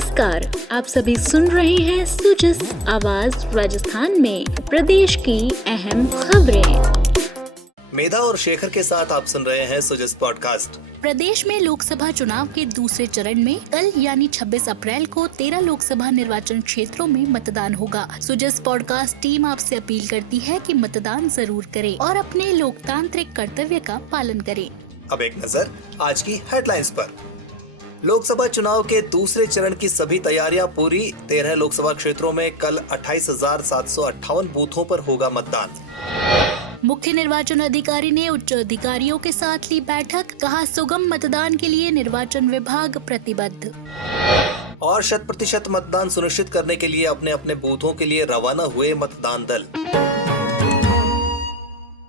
नमस्कार, आप सभी सुन रहे हैं सुजस आवाज राजस्थान में प्रदेश की अहम खबरें। मेधा और शेखर के साथ आप सुन रहे हैं सुजस पॉडकास्ट। प्रदेश में लोकसभा चुनाव के दूसरे चरण में कल यानी 26 अप्रैल को 13 लोकसभा निर्वाचन क्षेत्रों में मतदान होगा। सुजस पॉडकास्ट टीम आपसे अपील करती है कि मतदान जरूर करें और अपने लोकतांत्रिक कर्तव्य का पालन करें। अब एक नजर आज की हेडलाइंस पर। लोकसभा चुनाव के दूसरे चरण की सभी तैयारियां पूरी। 13 लोकसभा क्षेत्रों में कल 28,758 बूथों पर होगा मतदान। मुख्य निर्वाचन अधिकारी ने उच्च अधिकारियों के साथ ली बैठक, कहा सुगम मतदान के लिए निर्वाचन विभाग प्रतिबद्ध। और 100% मतदान सुनिश्चित करने के लिए अपने अपने बूथों के लिए रवाना हुए मतदान दल।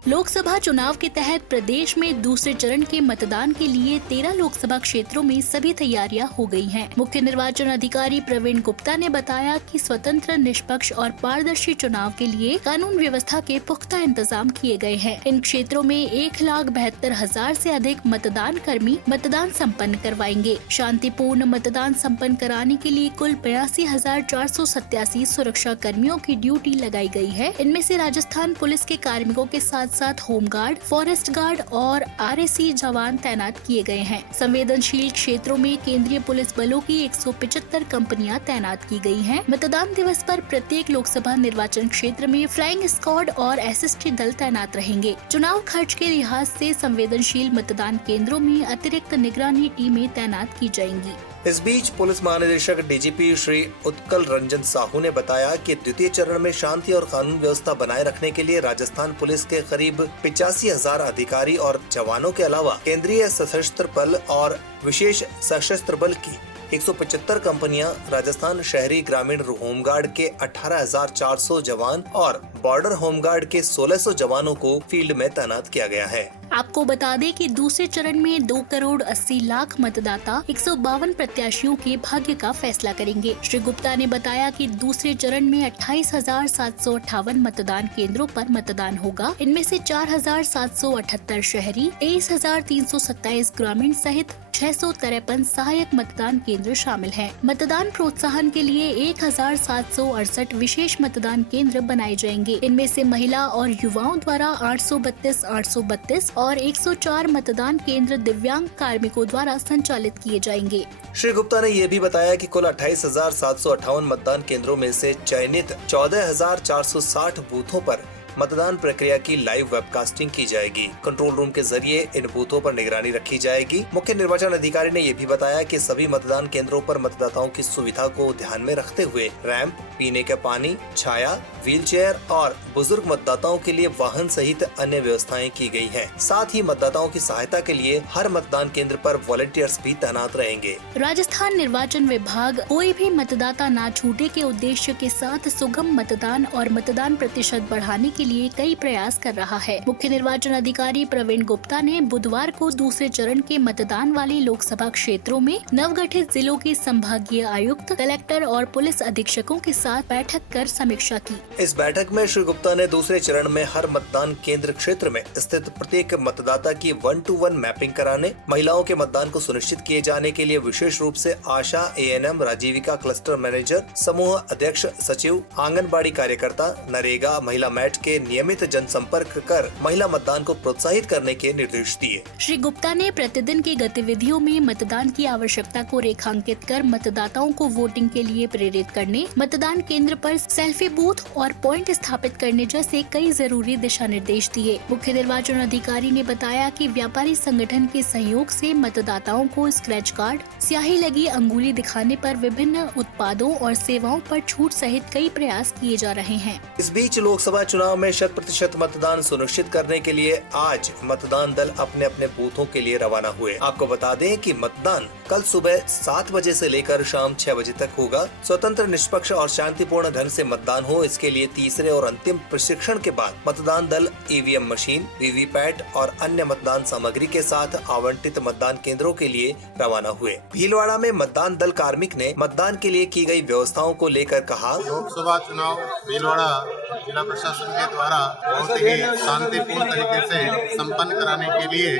लोकसभा चुनाव के तहत प्रदेश में दूसरे चरण के मतदान के लिए 13 लोकसभा क्षेत्रों में सभी तैयारियां हो गई हैं। मुख्य निर्वाचन अधिकारी प्रवीण गुप्ता ने बताया कि स्वतंत्र, निष्पक्ष और पारदर्शी चुनाव के लिए कानून व्यवस्था के पुख्ता इंतजाम किए गए हैं। इन क्षेत्रों में 1,72,000 से अधिक मतदान कर्मी मतदान संपन्न करवाएंगे। शांतिपूर्ण मतदान संपन्न कराने के लिए कुल 82,487 सुरक्षा कर्मियों की ड्यूटी लगाई गई है। इनमें से राजस्थान पुलिस के कार्मिकों के साथ होमगार्ड, फॉरेस्ट गार्ड और आरएसी जवान तैनात किए गए हैं। संवेदनशील क्षेत्रों में केंद्रीय पुलिस बलों की 175 कंपनियां तैनात की गई हैं। मतदान दिवस पर प्रत्येक लोकसभा निर्वाचन क्षेत्र में फ्लाइंग स्क्वाड और एसएसटी दल तैनात रहेंगे। चुनाव खर्च के लिहाज से संवेदनशील मतदान केंद्रों में अतिरिक्त निगरानी टीमें तैनात की जाएंगी। इस बीच पुलिस महानिदेशक डीजीपी श्री उत्कल रंजन साहू ने बताया कि द्वितीय चरण में शांति और कानून व्यवस्था बनाए रखने के लिए राजस्थान पुलिस के करीब 85,000 अधिकारी और जवानों के अलावा केंद्रीय सशस्त्र बल और विशेष सशस्त्र बल की 175 कंपनियां, राजस्थान शहरी ग्रामीण होमगार्ड के 18,400 जवान और बॉर्डर होमगार्ड के 1,600 जवानों को फील्ड में तैनात किया गया है। आपको बता दें कि दूसरे चरण में 2,80,00,000 मतदाता 152 प्रत्याशियों के भाग्य का फैसला करेंगे। श्री गुप्ता ने बताया कि दूसरे चरण में 28,758 मतदान केंद्रों पर मतदान होगा। इनमें से 4,778 शहरी, 23,327 ग्रामीण सहित 653 सहायक मतदान केंद्र शामिल हैं। मतदान प्रोत्साहन के लिए 1,768 विशेष मतदान केंद्र बनाए जाएंगे। इनमें से महिला और युवाओं द्वारा 832 और 104 मतदान केंद्र दिव्यांग कार्मिकों द्वारा संचालित किए जाएंगे। श्री गुप्ता ने ये भी बताया कि कुल 28,758 मतदान केंद्रों में से चयनित 14,460 बूथों पर मतदान प्रक्रिया की लाइव वेबकास्टिंग की जाएगी। कंट्रोल रूम के जरिए इन बूथों पर निगरानी रखी जाएगी। मुख्य निर्वाचन अधिकारी ने ये भी बताया कि सभी मतदान केंद्रों पर मतदाताओं की सुविधा को ध्यान में रखते हुए रैंप, पीने के पानी, छाया, व्हीलचेयर और बुजुर्ग मतदाताओं के लिए वाहन सहित अन्य व्यवस्थाएं की गई हैं। साथ ही मतदाताओं की सहायता के लिए हर मतदान केंद्र पर वॉलंटियर्स भी तैनात रहेंगे। राजस्थान निर्वाचन विभाग कोई भी मतदाता ना छूटे के उद्देश्य के साथ सुगम मतदान और मतदान प्रतिशत बढ़ाने के लिए कई प्रयास कर रहा है। मुख्य निर्वाचन अधिकारी प्रवीण गुप्ता ने बुधवार को दूसरे चरण के मतदान वाले लोकसभा क्षेत्रों में नवगठित जिलों के संभागीय आयुक्त, कलेक्टर और पुलिस अधीक्षकों के साथ बैठक कर समीक्षा की। इस बैठक में श्री गुप्ता ने दूसरे चरण में हर मतदान केंद्र क्षेत्र में स्थित प्रत्येक मतदाता की 1-to-1 मैपिंग कराने, महिलाओं के मतदान को सुनिश्चित किए जाने के लिए विशेष रूप से आशा, ANM, राजीविका क्लस्टर मैनेजर, समूह अध्यक्ष, सचिव, आंगनबाड़ी कार्यकर्ता, नरेगा, महिला मैट के नियमित जनसंपर्क कर महिला मतदान को प्रोत्साहित करने के निर्देश दिए। श्री गुप्ता ने प्रतिदिन की गतिविधियों में मतदान की आवश्यकता को रेखांकित कर मतदाताओं को वोटिंग के लिए प्रेरित करने, मतदान केंद्र पर सेल्फी बूथ और पॉइंट स्थापित करने जैसे कई जरूरी दिशा निर्देश दिए। मुख्य निर्वाचन अधिकारी ने बताया कि व्यापारी संगठन के सहयोग से मतदाताओं को स्क्रैच कार्ड, स्याही लगी अंगुली दिखाने पर विभिन्न उत्पादों और सेवाओं पर छूट सहित कई प्रयास किए जा रहे हैं। इस बीच लोकसभा चुनाव में 100% मतदान सुनिश्चित करने के लिए आज मतदान दल अपने अपने बूथों के लिए रवाना हुए। आपको बता दें कि मतदान कल सुबह 7 बजे से लेकर शाम 6 बजे तक होगा। स्वतंत्र, निष्पक्ष और शांतिपूर्ण ढंग से मतदान हो, इसके लिए तीसरे और अंतिम प्रशिक्षण के बाद मतदान दल ईवीएम मशीन, वीवीपैट और अन्य मतदान सामग्री के साथ आवंटित मतदान केंद्रों के लिए रवाना हुए। भीलवाड़ा में मतदान दल कार्मिक ने मतदान के लिए की गई व्यवस्थाओं को लेकर कहा, लोकसभा चुनाव भीलवाड़ा जिला प्रशासन के द्वारा बहुत ही शांतिपूर्ण तरीके से संपन्न कराने के लिए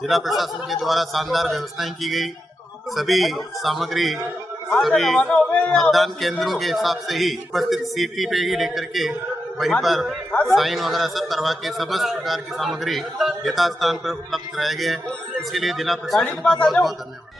जिला प्रशासन के द्वारा शानदार व्यवस्थाएं की गई। सभी सामग्री सभी मतदान केंद्रों के हिसाब से ही उपस्थित सीटी पे ही लेकर के वहीं पर साइन वगैरह सब करवा के समस्त प्रकार की सामग्री यथास्थान पर उपलब्ध कराया गया है। इसके लिए जिला प्रशासन का बहुत बहुत धन्यवाद।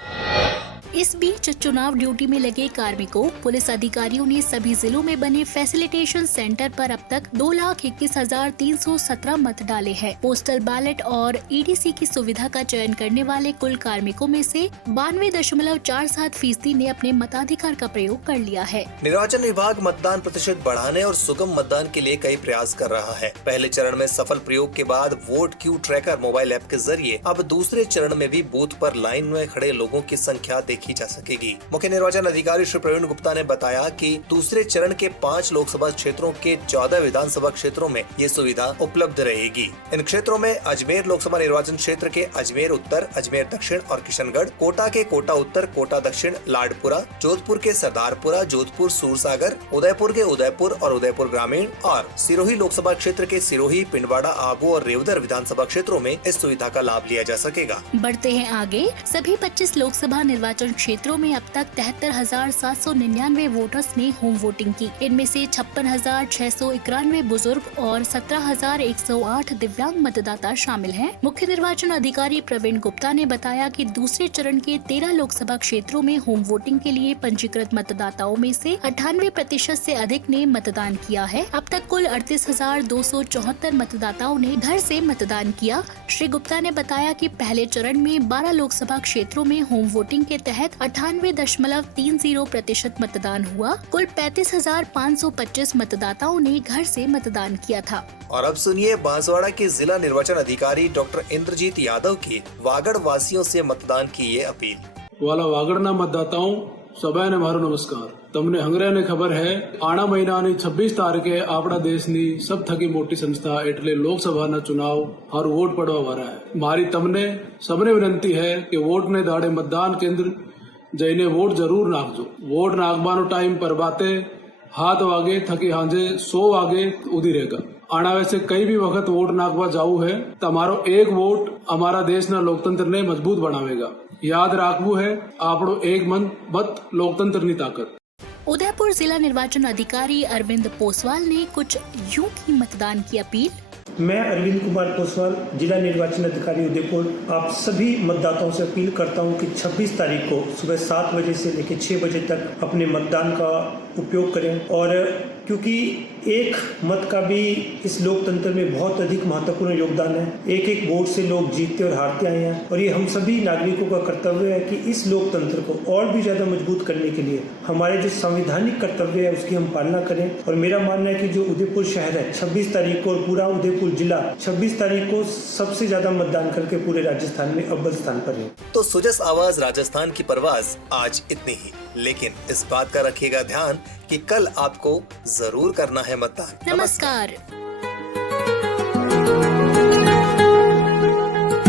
इस बीच चुनाव ड्यूटी में लगे कार्मिकों, पुलिस अधिकारियों ने सभी जिलों में बने फैसिलिटेशन सेंटर पर अब तक 2,21,317 मत डाले हैं। पोस्टल बैलेट और ईडीसी की सुविधा का चयन करने वाले कुल कार्मिकों में से 92.47% ने अपने मताधिकार का प्रयोग कर लिया है। निर्वाचन विभाग मतदान प्रतिशत बढ़ाने और सुगम मतदान के लिए कई प्रयास कर रहा है। पहले चरण में सफल प्रयोग के बाद vote Q tracker mobile app के जरिए अब दूसरे चरण में भी बूथ पर लाइन में खड़े लोगों की संख्या देखी जा सकेगी। मुख्य निर्वाचन अधिकारी श्री प्रवीण गुप्ता ने बताया कि दूसरे चरण के 5 लोकसभा क्षेत्रों के 14 विधानसभा क्षेत्रों में ये सुविधा उपलब्ध रहेगी। इन क्षेत्रों में अजमेर लोकसभा निर्वाचन क्षेत्र के अजमेर उत्तर, अजमेर दक्षिण और किशनगढ़, कोटा के कोटा उत्तर, कोटा दक्षिण, लाडपुरा, जोधपुर के सरदारपुरा, जोधपुर सूरसागर, उदयपुर के उदयपुर और उदयपुर ग्रामीण और सिरोही लोकसभा क्षेत्र के सिरोही, पिंडवाड़ा, आबू और रेवदर विधानसभा क्षेत्रों में इस सुविधा का लाभ लिया जा सकेगा। बढ़ते हैं आगे। सभी 25 लोकसभा निर्वाचन क्षेत्रों में अब तक 73,799 वोटर्स ने होम वोटिंग की। इनमें से 56,691 बुजुर्ग और 17,108 दिव्यांग मतदाता शामिल हैं। मुख्य निर्वाचन अधिकारी प्रवीण गुप्ता ने बताया कि दूसरे चरण के 13 लोकसभा क्षेत्रों में होम वोटिंग के लिए पंजीकृत मतदाताओं में से 98% से अधिक ने मतदान किया है। अब तक कुल 38,274 मतदाताओं ने घर से मतदान किया। श्री गुप्ता ने बताया कि पहले चरण में 12 लोकसभा क्षेत्रों में होम वोटिंग के तहत 98.30% मतदान हुआ। कुल 35,525 मतदाताओं ने घर से मतदान किया था। और अब सुनिए बांसवाड़ा के जिला निर्वाचन अधिकारी डॉक्टर इंद्रजीत यादव की वागड़ वासियों से मतदान की ये अपील। वाला वागड़ना मतदाताओं સભાને મારો નમસ્કાર। તમને હંગરાને ખબર હે આણા મહિનાની 26 તારીખે આપણા દેશની સબ થકી મોટી સંસ્થા એટલે લોકસભાના ચુનાવ और वोट પડવા વાળા है। મારી તમને સબને વિનંતી है કે વોટને દાડે મતદાન કેન્દ્ર જઈને વોટ જરૂર નાખજો। વોટ નાખવાનો ટાઈમ પર બાતે 7 વાગે થકી સાંજે 100 વાગે ઉધી रहेगा। આના વચ્ચે કઈ भी વખત વોટ નાખવા જાવું है તમારો એક વોટ અમારા દેશના લોકતંત્રને મજબૂત બનાવેगा। याद राखवू है आपड़ो एक मत लोकतंत्र की ताकत। उदयपुर जिला निर्वाचन अधिकारी अरविंद पोसवाल ने कुछ यूं की मतदान की अपील। मैं अरविंद कुमार पोसवाल, जिला निर्वाचन अधिकारी उदयपुर, आप सभी मतदाताओं से अपील करता हूं कि 26 तारीख को सुबह 7 बजे से लेकर 6 बजे तक अपने मतदान का उपयोग करें। और क्योंकि एक मत का भी इस लोकतंत्र में बहुत अधिक महत्वपूर्ण योगदान है। एक वोट से लोग जीतते और हारते आए हैं और ये हम सभी नागरिकों का कर्तव्य है कि इस लोकतंत्र को और भी ज्यादा मजबूत करने के लिए हमारे जो संवैधानिक कर्तव्य है उसकी हम पालना करें। और मेरा मानना है कि जो उदयपुर शहर है 26 तारीख को और पूरा उदयपुर जिला 26 तारीख को सबसे ज्यादा मतदान करके पूरे राजस्थान में अव्वल स्थान पर है। तो सुजस आवाज राजस्थान की परवाज आज इतनी ही, लेकिन इस बात का रखिएगा ध्यान कि कल आपको जरूर करना है मतदान। नमस्कार।